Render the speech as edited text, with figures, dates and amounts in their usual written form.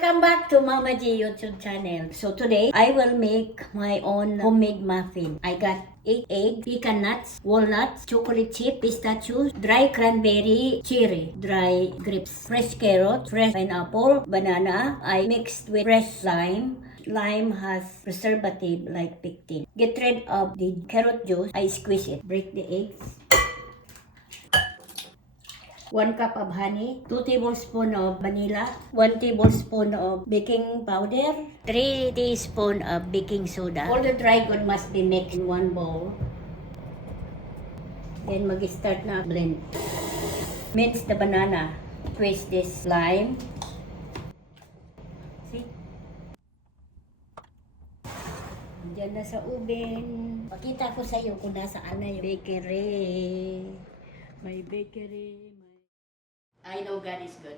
Welcome back to Mama G YouTube channel. So today, I will make my own homemade muffin. I got 8 eggs, pecan nuts, walnuts, chocolate chip, pistachios, dry cranberry, cherry, dry grapes, fresh carrot, fresh pineapple, banana. I mixed with fresh lime. Lime has preservative like pectin. Get rid of the carrot juice. I squeeze it. Break the eggs. 1 cup of honey, 2 tablespoons of vanilla, 1 tablespoon of baking powder, 3 teaspoons of baking soda. All the dry goods must be mixed in one bowl. Then mag-start na blend. Mince the banana. Twist this lime. See? Diyan na sa oven. Pakita ko sa iyo kung nasaan na yung bakery. May bakery. I know God is good.